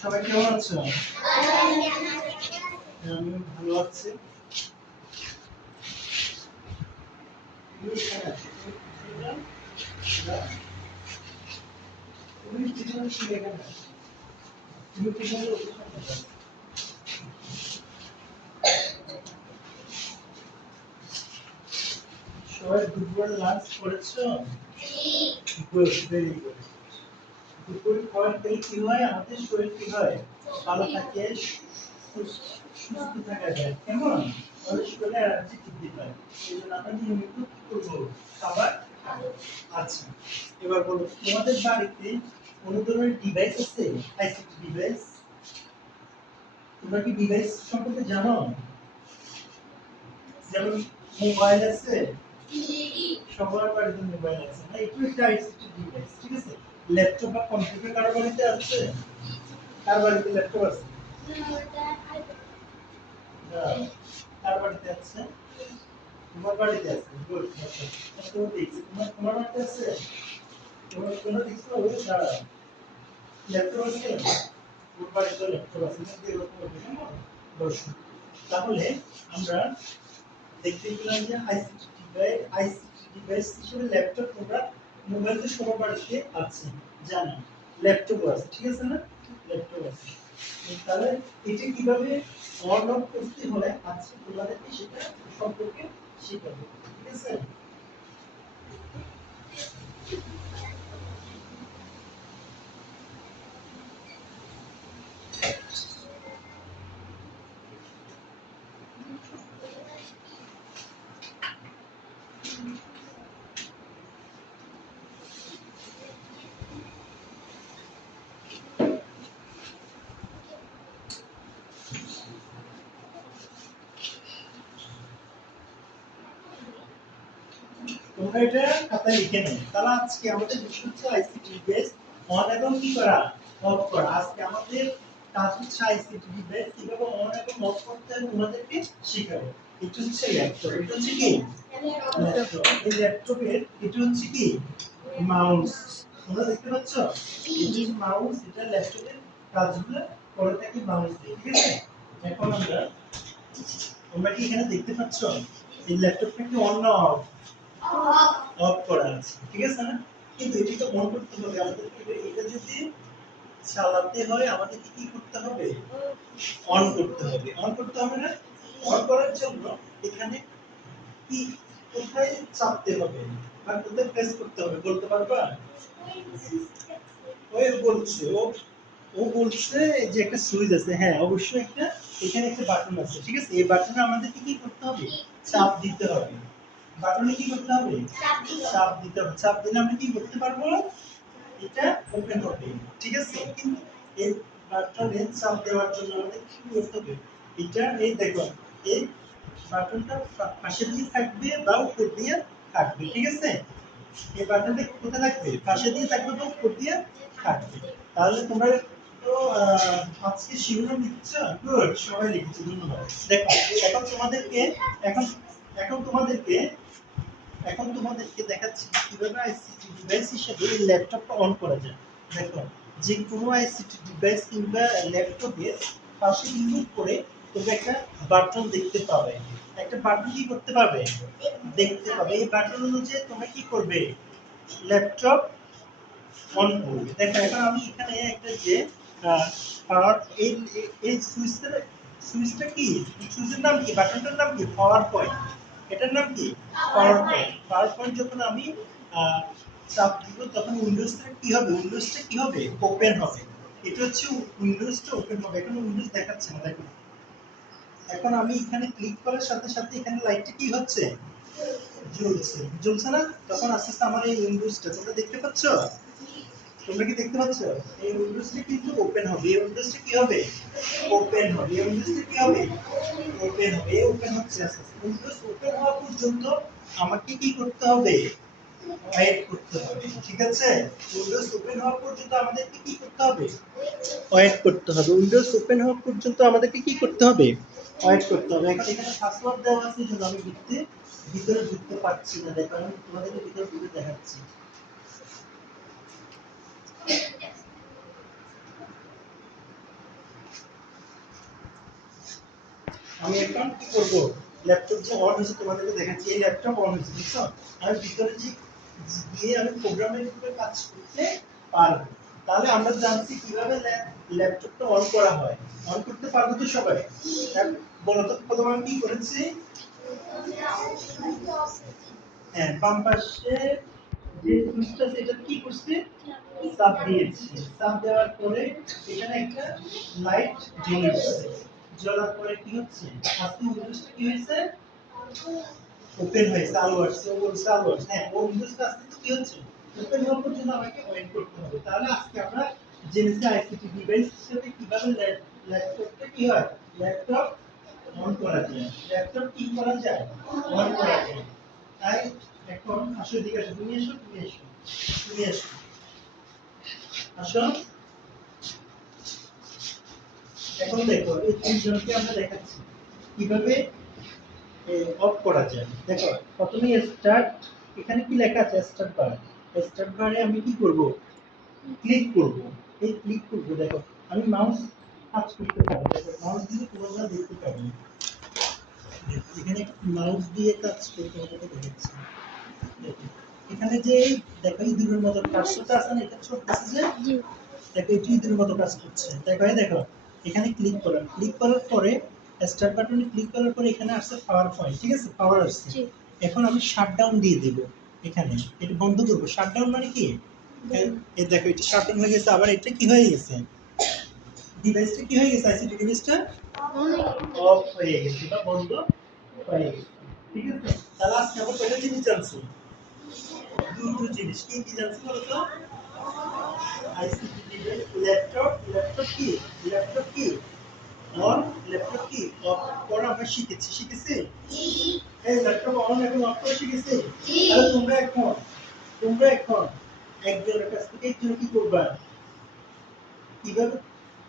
সবাই কেমন আছো? আমি ভালো আছি। সবাই দুপুর লাঞ্চ করেছো? Good, very good. দুপুর খাবার খেলে কি হয়? আমাদের শরীর কি হয়? ভালো থাকে, সুস্থ থাকা যায়। কেমন? আমাদের শরীরে এনার্জি বৃদ্ধি পায়। এই জন্য আমরা নিয়মিত কি করবো? খাবার খাবো। আচ্ছা, এবার বলো, তোমাদের বাড়িতে কোনো ধরনের ডিভাইস আছে? ICT device? তোমরা কি ডিভাইস সম্পর্কে জানো? যেমন মোবাইল আছে, সবার বাড়িতে মোবাইল আছে না, একটু একটা আইসিটি ডিভাইস, ঠিক আছে? ল্যাপটপ বা কম্পিউটার কারো বাড়িতে আছে? কার বাড়িতে ল্যাপটপ আছে? কার বাড়িতে আছে? তোমার বাড়িতে আছে। গুড। তো দেখছি তোমার বাড়িতে আছে? তোমরা দেখছো ল্যাপটপ আছে? তোমার বাড়িতে ল্যাপটপ আছে না? এরকম হবে, কেমন? দর্শক, তাহলে আমরা দেখতে পেলাম যে আইসিটি ডিভাইস হিসেবে ল্যাপটপ, তোমরা মোবাইল তো সবার বাড়িতে আছে, জানো, ল্যাপটপ আছে, ঠিক আছে না? ল্যাপটপ আছে। তাহলে এটা কিভাবে অন অফ করতে হয় আজকে তোমাদেরকে সেটা সম্পর্কে শেখাবো, ঠিক আছে? তোমরা এটা খাতায় লিখে নাও। তাহলে আজকে আমাদের বিষয় হচ্ছে আইসিটি ডিভাইস অন এবং কি করা, অফ করা। আজকে আমাদের কাজ হচ্ছে আইসিটি ডিভাইস কিভাবে অন এবং অফ করতে হয় তোমাদেরকে শেখাবো। এটা হচ্ছে ল্যাপটপ, এটা হচ্ছে কি ল্যাপটপ। এই ল্যাপটপের এটা হচ্ছে কি মাউস। তোমরা দেখতে পাচ্ছ? এই যে মাউস, এটা ল্যাপটপের কাজগুলো করে থাকি মাউস দিয়ে, ঠিক আছে? এখন আমরা, তোমরা কি এখানে দেখতে পাচ্ছ এই ল্যাপটপটা কি অন না অফ? অফ করা আছে, ঠিক আছে না? কিন্তু এটি তো অন করতে হবে আমাদেরকে। এটা যদি চালাতে হয় আমাদেরকে কি করতে হবে? অন করতে হবে। অন করতে হবে না? অন করার জন্য এখানে কি, কোথায় চাপতে হবে বা কোথায় প্রেস করতে হবে বলতে পারবা? ওই বলছে ও বলছে যে একটা সুইচ আছে। হ্যাঁ, অবশ্যই একটা, এখানে একটা বাটন আছে, ঠিক আছে? এই বাটনে আমাদেরকে কি করতে হবে? চাপ দিতে হবে। বাটনে কি করতে হবে? চাপ দিতে হবে। চাপ দিলে আমরা কি করতে পারবো? এটা ওপেন হবে, ঠিক আছে? কিন্তু এই বাটনে চাপ দেওয়ার জন্য আমাদের কি করতে হবে? এটা এই দেখো, এই বাটনটা পাশে দিয়ে থাকবে বা উপর দিয়ে থাকবে, ঠিক আছে? এই বাটনটা কোথায় থাকবে? পাশে দিয়ে থাকবে বা উপর দিয়ে থাকবে। তাহলে তোমরা তো আজকে শিরোনাম লিখছো। গুড, সবাই লিখেছে, ধন্যবাদ। দেখো, এখন তোমাদেরকে এখন এখন তোমাদেরকে এখন তোমাদেরকে দেখাচ্ছি কিভাবে আইসিটি ডিভাইস হিসেবে এই ল্যাপটপটা অন করা যায়। দেখো, যে কোনো আইসিটি ডিভাইস কিংবা ল্যাপটপের পাশে ক্লিক করে তোমরা একটা বাটন দেখতে পাবে। একটা বাটন কি করতে পারবে? দেখতে পাবে। এই বাটন অনুযায়ী তোমরা কি করবে? ল্যাপটপ অন করবে। দেখো, এখন আমি এখানে একটা যে পাওয়ার, এই এই সুইচটা কি, সুইচের নাম কি, বাটনটার নাম কি? Power point. এটার নাম কি? Power point. পাওয়ার পয়েন্ট যখন আমি চাপ দিব তখন উইন্ডোজটা কি হবে? উইন্ডোজটা কি হবে? ওপেন হবে। এটা হচ্ছে উইন্ডোজটা ওপেন হবে। এখন উইন্ডোজ দেখাচ্ছে না, দেখো। এখন আমি এখানে ক্লিক করার সাথে সাথে এখানে লাইটটা কি হচ্ছে? জ্বলছে। জ্বলছে না? তখন আস্তে আস্তে আমার এই উইন্ডোজটা তোমরা দেখতে পাচ্ছ? তোমরা কি দেখতে পাচ্ছ? এই উইন্ডোজটা কিন্তু ওপেন হবে। এই উইন্ডোজটা কি হবে? ওপেন হবে। এই উইন্ডোজটা কি হবে? ওপেন হবে। এই ওপেন হচ্ছে আস্তে আস্তে। উইন্ডোজ ওপেন হওয়া পর্যন্ত আমাকে কি করতে হবে? ওয়েট করতে হবে, ঠিক আছে? উইন্ডোজ ওপেন হওয়া পর্যন্ত আমাদেরকে কি করতে হবে? ওয়েট করতে হবে। উইন্ডোজ ওপেন হওয়া পর্যন্ত আমাদেরকে কি করতে হবে? ওয়েট করতে হবে। এখন এখানে পাসওয়ার্ড দেওয়া আছে, এই জন্য আমি ভিতরে ঢুকতে পারছি না, দেখো আমি তোমাদেরকে ভিতরে ঢুকে দেখাচ্ছি। আমি এখন কি করব, ল্যাপটপ যে অন হয়েছে তোমাদেরকে দেখাচ্ছি, এই ল্যাপটপ অন হয়েছে বুঝছো, আমি ভিতরে যে গিয়ে আমি প্রোগ্রামের উপরে কাজ করতে পারবো। তাহলে আমরা জানছি কিভাবে ল্যাপটপটা অন করা হয়, অন করতে পারবো তো সবাই? বলো তো প্রথমে আমি কি করেছি, হ্যাঁ বাম পাশে যে সুইচটা সেটা কি করছে, চাপ দিয়েছি, চাপ দেওয়ার পরে এখানে একটা লাইট জ্বলেছে, জ্বলার পরে কি হচ্ছে, আজকে উইন্ডোজটা কি হয়েছে, ওপেন হয়েছে, আলো আসছে, ও বলছে আলো আসছে, হ্যাঁ ও উইন্ডোজটা আসতে কি হচ্ছে, ওপেন হওয়ার পর্যন্ত আমাকে ওয়েট করতে হবে। তাহলে আজকে আমরা জেনেছি আইসিটি ডিভাইস হিসেবে কিভাবে ল্যাপটপটা কি হয়, ল্যাপটপ অন করা যায়, ল্যাপটপ কি করা যায়, অন করা যায়। তাই এখন আসো, দিকে আসো, তুমি এসো, তুমি এসো, তুমি এসো, আসো। এখন দেখো এই তিনজনকে আমরা দেখাচ্ছি কিভাবে অফ করা যায়। দেখো প্রথমে স্টার্ট, এখানে কি লেখা আছে, স্টার্ট বার, স্টার্ট বারে আমি কি করব, ক্লিক করব, এই ক্লিক করব, দেখো আমি মাউস টাচ করতে পারি, দেখো মাউস দিয়ে তোমরা দেখতে পাবে, এখানে মাউস দিয়ে কাজ করতে হবে, দেখাচ্ছি। দেখো, এখানে যে দেখো ইঁদুরের মতো কাজটা আছে না, এটা ছোট আছে যে, দেখো এটি ইঁদুরের মতো কাজ করছে, দেখো এই দেখো এখানে ক্লিক করলাম, ক্লিক করার পরে স্টার্ট বাটনে ক্লিক করার পরে এখানে আসছে পাওয়ার পয়েন্ট, ঠিক আছে, পাওয়ার আসছে। এখন আমি শাটডাউন দিয়ে দেব, এখানে এটা বন্ধ করব, শাটডাউন মানে কি, এই দেখো এটা শাটডাউন হয়ে গেছে, আবার এটা কি হয়ে গেছে, ডিভাইসটা কি হয়ে গেছে, আইসিটি ডিভাইসটা অফ হয়ে গেছে বা বন্ধ হয়ে গেছে, ঠিক আছে। তাহলে আজকে আমরা কয়টা জিনিস জানছি, দুটো জিনিস, কি কি জানছি বলো তো, আইসিটি ডিভাইস, ল্যাপটপ, ল্যাপটপ কি, ল্যাপটপ কি অন, ল্যাপটপ কি অফ করা আমরা শিখেছি, শিখেছি, এই ল্যাপটপ অন এবং অফ করা শিখেছি। তাহলে তোমরা এখন একজনের কাছ থেকে একজন কি করবা, কিভাবে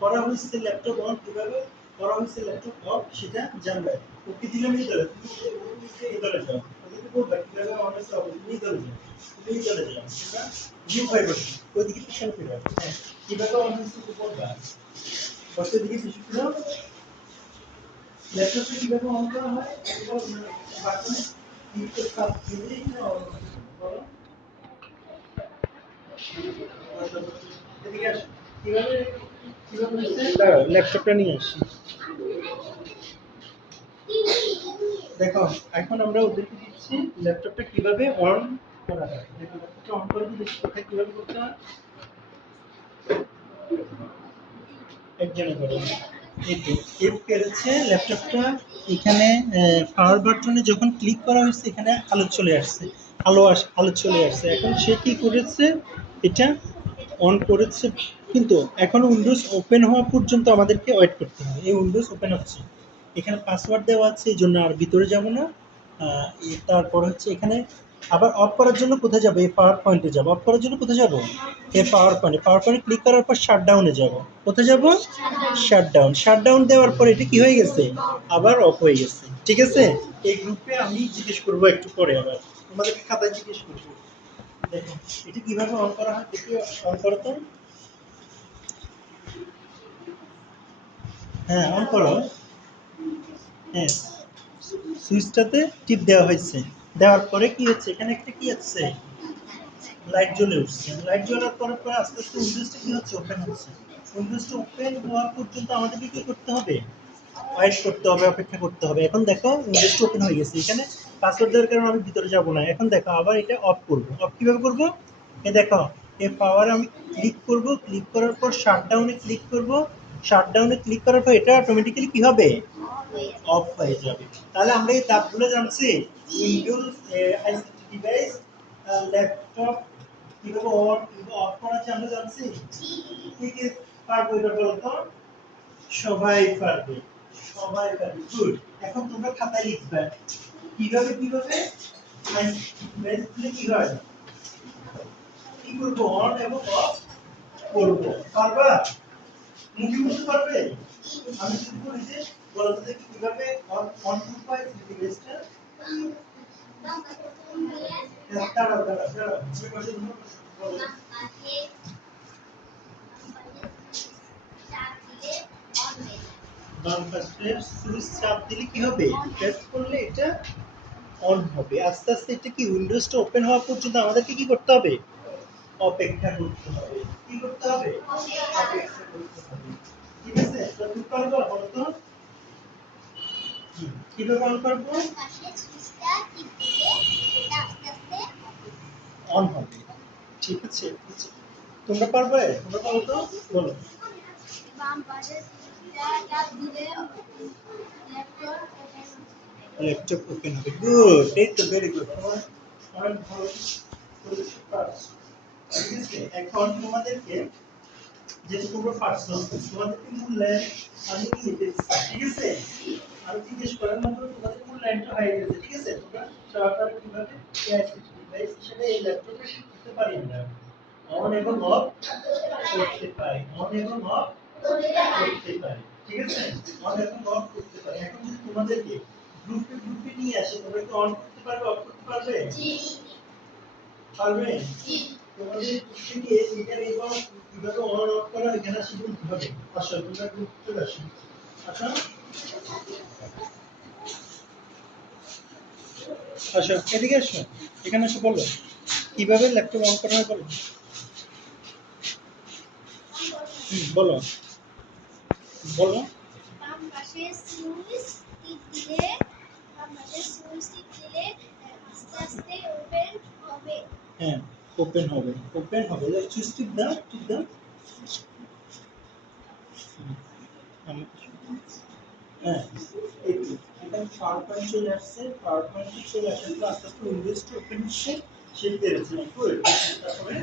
করা হয়েছে ল্যাপটপ অন, কিভাবে করা হয়েছে ল্যাপটপ অফ সেটা জানবে। ওকে দিলাম এই দলে, তুমি এই দলে যাও, ওদেরকে বলবা কিভাবে অন হয়েছে অফ, তুমি এই দলে যাও, তুমি এই দলে যাও, তোমরা গ্রুপ হয়ে বসো, ওইদিকে পিছনে ফিরো, হ্যাঁ কিভাবে অন হয়েছে বলবা, বসে দিকে পিছনে ফিরো। ল্যাপটপটা কিভাবে অন করা হয়, বাটনে ক্লিক করে চাপ দিলেই এটা অন হবে, বলো এদিকে আসো, কিভাবে কিভাবে দাঁড়াও ল্যাপটপটা নিয়ে আসি, দেখো এখন আমরা ওদেরকে দিচ্ছি ল্যাপটপটা কিভাবে অন করা হয়, দেখো ল্যাপটপটা অন করে দিলে কোথায় কিভাবে করতে হয়, একজনে করে, এই তো এফ পেরেছে ল্যাপটপটা, এখানে পাওয়ার বাটনে যখন ক্লিক করা হয়েছে এখানে আলো চলে আসছে, আলো চলে আসছে, এখন সে কি করেছে, এটা অন করেছে, কিন্তু এখন উইন্ডোজ ওপেন হওয়া পর্যন্ত আমাদেরকে ওয়েট করতে হবে, এই উইন্ডোজ ওপেন হচ্ছে, এখানে পাসওয়ার্ড দেওয়া আছে এই জন্য আর ভিতরে যাব না। তারপর হচ্ছে এখানে আবার অফ করার জন্য কোথায় যাবো, এই পাওয়ার পয়েন্টে যাবো, অফ করার জন্য কোথায় যাবো, এই পাওয়ার পয়েন্টে ক্লিক করার পর শাটডাউনে যাবো, কোথায় যাবো, শাটডাউন দেওয়ার পর এটা কি হয়ে গেছে, আবার অফ হয়ে গেছে, ঠিক আছে। এই গ্রুপে আমি জিজ্ঞেস করবো একটু পরে, আবার তোমাদেরকে খাতায় জিজ্ঞেস করবো, দেখো এটা কিভাবে অন করা হয়, দেখি অন করো তো, হ্যাঁ অন করো, হ্যাঁ সুইচটাতে টিপ দেওয়া হয়েছে, দেওয়ার পরে কি হচ্ছে, এখানে একটা কি হচ্ছে, লাইট জ্বলে উঠছে, লাইট জ্বলার পরে পরে আস্তে আস্তে উইন্ডোজটা কি হচ্ছে, ওপেন হচ্ছে, উইন্ডোজটা ওপেন হওয়ার পর্যন্ত আমাদেরকে কি করতে হবে, ওয়েট করতে হবে, অপেক্ষা করতে হবে। এখন দেখো উইন্ডোজটা ওপেন হয়ে গেছে, এখানে পাসওয়ার্ড দেওয়ার কারণে আমি ভিতরে যাব না, এখন দেখো আবার এটা অফ করবো, অফ কিভাবে করবো, এ দেখো এই পাওয়ারে আমি ক্লিক করব, ক্লিক করার পর শাটডাউনে ক্লিক করব, শাটডাউনে ক্লিক করার পর এটা অটোমেটিক্যালি কি হবে, অফ হয়ে যাবে। তাহলে আমরা এই ধাপগুলো জানছি, উইন্ডোজ আইসিটি ডিভাইস, ল্যাপটপ কিভাবে অন কিভাবে অফ করা যায় আমরা জানছি, কি কি পারবো এটা বলো তো, সবাই পারবে, সবাই পারবে, গুড। এখন তোমরা খাতায় লিখবে কিভাবে কিভাবে আইসিটি ডিভাইস গুলো কি হয়, কি করবো, অন এবং অফ করবো, পারবা, মুখে বলতে পারবে, আমি যদি বলি যে বলতে দেখি কিভাবে অন অন করবো আইসিটি ডিভাইসটা, দাঁড়াও দাঁড়াও দাঁড়াও আমি পাশে ধরো, বলো। বাম পাশের সুইচ চাপ দিলে কি হবে? প্রেস করলে এটা অন হবে। আস্তে আস্তে এটা কি উইন্ডোজটা ওপেন হওয়া পর্যন্ত আমাদেরকে কি করতে হবে? অপেক্ষা করতে হবে। কি করতে হবে? অপেক্ষা করতে হবে। ঠিক আছে? তো তুমি পারবা বলো তো? কিভাবে অন করবো? অন হবে। ঠিক আছে? তোমরা পারবে? তোমরা বলো তো? বলো। বাম পাশে সুইচটা চাপ দিলে ল্যাপটপ ওপেন ল্যাপটপ ওপেন হবে। গুড, এই তো ভেরি গুড। তোমার অনেক ভালো সলিউশন পাচ্ছ। ঠিক আছে? এখন তোমাদেরকে যেহেতু তোমরা পারছো, তোমাদেরকে মূল্যায়ন আমি নিয়ে দিচ্ছি। ঠিক আছে? আমি জিজ্ঞেস করার মাধ্যমে তোমাদের মূল্যায়নটা হয়ে গেছে। ঠিক আছে? তোমরা সরকার কিভাবে ডিভাইস হিসেবে এই ল্যাপটপে শিখতে পারি আমরা। অন এবং অফ করতে পারি। অন এবং অফ করতে পারি। ঠিক আছে? অন এবং অফ করতে পারি। এখন যদি তোমাদেরকে গ্রুপে গ্রুপে নিয়ে আসে, তোমরা কি অন করতে পারবে, অফ করতে পারবে? জি পারবে? জি তোমাদের থেকে এটা এবং কিভাবে অন অফ করা এখানে আসে বলতে হবে। আসো তোমরা গ্রুপ চলে আসো। আচ্ছা আসো এদিকে আসো, এখানে এসে বলো কিভাবে ল্যাপটপ অন করা হয় বলো। বলো বলো। বাম পাশে সুইচ টিপ দিলে বাম পাশে সুইচ টিপ দিলে আস্তে আস্তে ওপেন হবে হ্যাঁ, ওপেন হবে। ওপেন হবে। চুজ টিপ দাও, টিপ দাও। হ্যাঁ, এই তো। এখানে পাওয়ার পয়েন্ট চলে আসছে। পাওয়ার পয়েন্ট চলে আসার পর আস্তে আস্তে উইন্ডোজটা ওপেন হচ্ছে। সে পেরেছে। গুড। তারপরে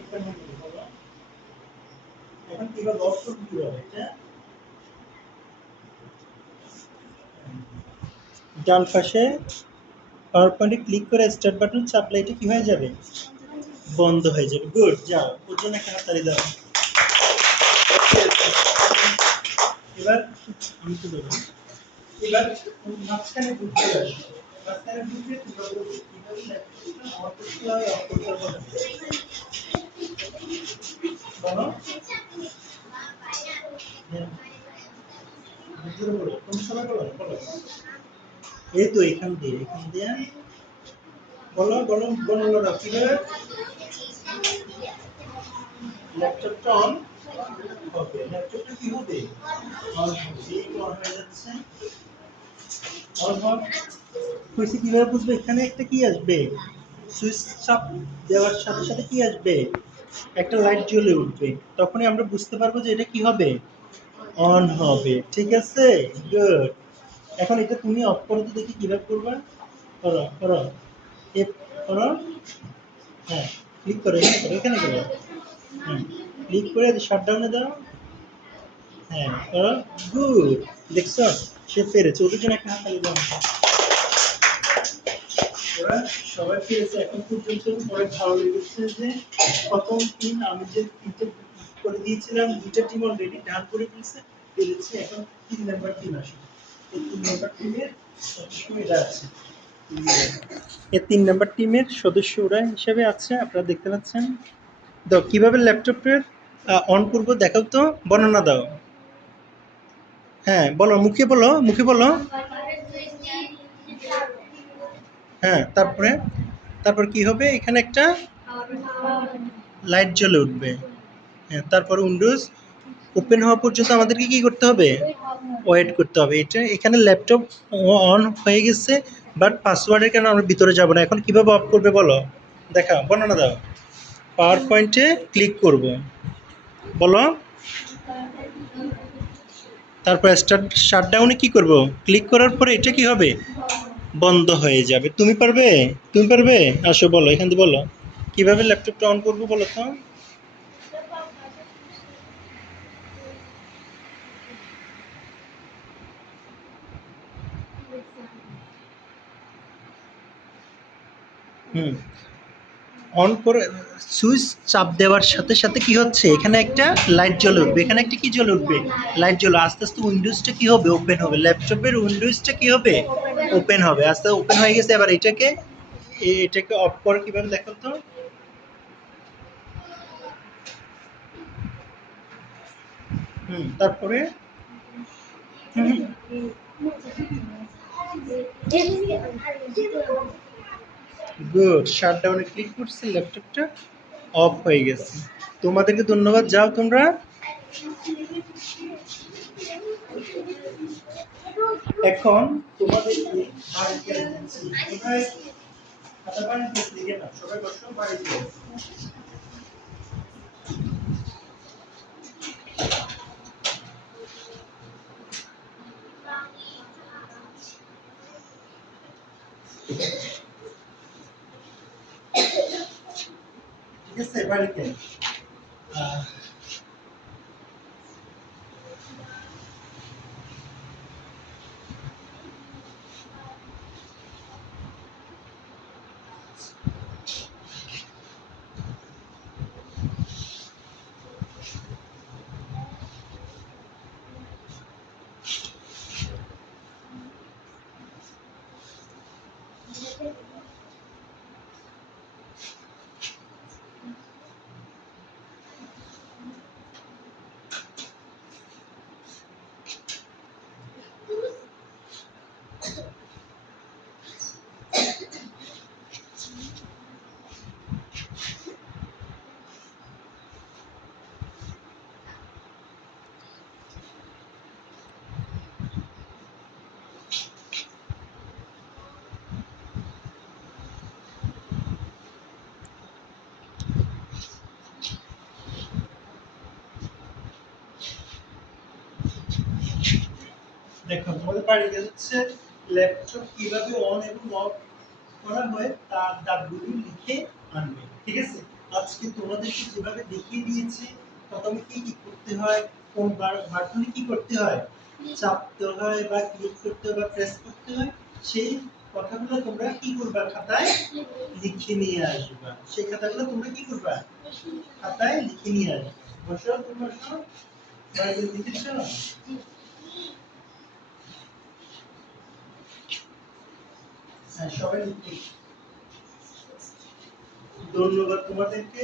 ওপেন হয়ে গেল, বলো। এখন কিভাবে অফ করতে কিভাবে এটা? ডান পাশে পাওয়ার পয়েন্টে ক্লিক করে স্টার্ট বাটন চাপলে এটা কি হয়ে যাবে? বন্ধ হয়ে যাবে। গুড, যাও ওর জন্য একটা হাততালি দাও। এবার আমি তো দেবো। এবার মাঝখানে ঢুকতে আসো। মাঝখানে ঢুকে তোমরা বলবে কিভাবে ল্যাপটপটা অন করতে হয়, অফ করতে হবে। বলো। হ্যাঁ, জোরে বলো। তুমি সবাই বলো, বলো। এই তো এখান দিয়ে বলো, বলো, বলো, বলো কিভাবে ল্যাপটপটা অন হবে। ল্যাপটপটা কি হবে? অন হবে। এই তো অন হয়ে যাচ্ছে। অন হবে। হয়েছে কিভাবে বুঝবে? এখানে একটা কি আসবে? সুইচ চাপ দেওয়ার সাথে সাথে কি আসবে? একটা লাইট জ্বলে উঠবে। তখনই আমরা বুঝতে পারবো যে এটা কি হবে? অন হবে। ঠিক আছে? গুড। এখন এটা তুমি অফ করো তো দেখি কিভাবে করবা। করো করো। এফ করো। হ্যাঁ, ক্লিক করো, এখানে করো। হুম, ক্লিক করে শাটডাউনে দাও। হ্যাঁ, করো। গুড। দেখছো? সে পেরেছে। ওদের জন্য একটা হাততালি দাও। ওরা সবাই পেরেছে এখন পর্যন্ত। অনেক ভালো লেগেছে যে প্রথম টিম আমি যে তিনটে করে দিয়েছিলাম, দুইটা টিম অলরেডি ডান করে ফেলছে, পেরেছে। এখন 3 নাম্বার টিম আসে। এই 3 নাম্বার টিমের সদস্যরা আছে। এই 3 নাম্বার টিমের সদস্য ওরা হিসেবে আছে, আপনারা দেখতে পাচ্ছেন। দাও কিভাবে ল্যাপটপের অন করবো দেখাও তো, বর্ণনা দাও। হ্যাঁ বলো, মুখে বলো, মুখে বলো। হ্যাঁ, তারপরে তারপর কি হবে? এখানে একটা লাইট জ্বলে উঠবে। হ্যাঁ, তারপর উইন্ডোজ ওপেন হওয়া পর্যন্ত আমাদেরকে কি করতে হবে? ওয়েট করতে হবে। এটা এখানে ল্যাপটপ অন হয়ে গেছে, বাট পাসওয়ার্ডের কারণে আমরা ভিতরে যাব না। এখন কিভাবে অফ করবে বলো, দেখা বর্ণনা দাও। পাওয়ার পয়েন্টে ক্লিক করব, বলো। তারপর স্টার্ট শাটডাউনে কি করব? ক্লিক করার পরে এটা কি হবে? বন্ধ হয়ে যাবে। তুমি পারবে? তুমি পারবে? আসো বলো, এখান থেকে বলো কিভাবে ল্যাপটপটা অন করবো বলো তো। হুম, অন করে সুইচ চাপ দেওয়ার সাথে সাথে কি হচ্ছে? এখানে একটা লাইট জ্বলে উঠবে। এখানে একটা কি জ্বলে উঠবে? লাইট জ্বলে আস্তে আস্তে উইন্ডোজটা কি হবে? ওপেন হবে। ল্যাপটপের উইন্ডোজটা কি হবে? ওপেন হবে, আস্তে ওপেন হয়ে গেছে। এবার এটাকে অফ করে কিভাবে দেখো তো। তারপরে গুড, শাটডাউনে ক্লিক করছি, ল্যাপটপটা অফ হয়ে গেছে। তোমাদেরকে ধন্যবাদ, যাও তোমরা। এখন তোমাদেরকে বাড়িতে যাচ্ছি। কোথায়? খাতা বাড়িতে লিখে নাও, সবাই বসো বাড়িতে। ঠিক আছে, বাড়িতে। আহ, দেখো তোমাদের বাড়িতে হচ্ছে ল্যাপটপ কিভাবে অন এবং অফ করা হয় তার দাগগুলো লিখে আনবে। ঠিক আছে, আজকে তোমাদেরকে যেভাবে দেখিয়ে দিয়েছি, প্রথমে কি কি করতে হয়, কোন বাটনে কি করতে হয়, চাপতে হয় বা ক্লিক করতে হয় বা প্রেস করতে হয়, সেই কথাগুলো তোমরা কি করবা, খাতায় লিখে নিয়ে আসবা। সেই খাতাগুলো তোমরা কি করবা, খাতায় লিখে নিয়ে আসবা। বসো, তোমরা বসো, বাড়িতে লিখেছো? হ্যাঁ, সবাই লিখে। ধন্যবাদ তোমাদেরকে,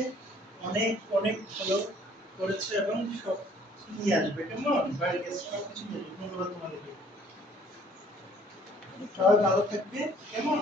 অনেক অনেক ভালো করেছে এবং সব নিয়ে আসবে, কেমন বাড়ি গেছে সব কিছু নিয়ে আসবে। ধন্যবাদ তোমাদেরকে, সবাই ভালো থাকবে, কেমন।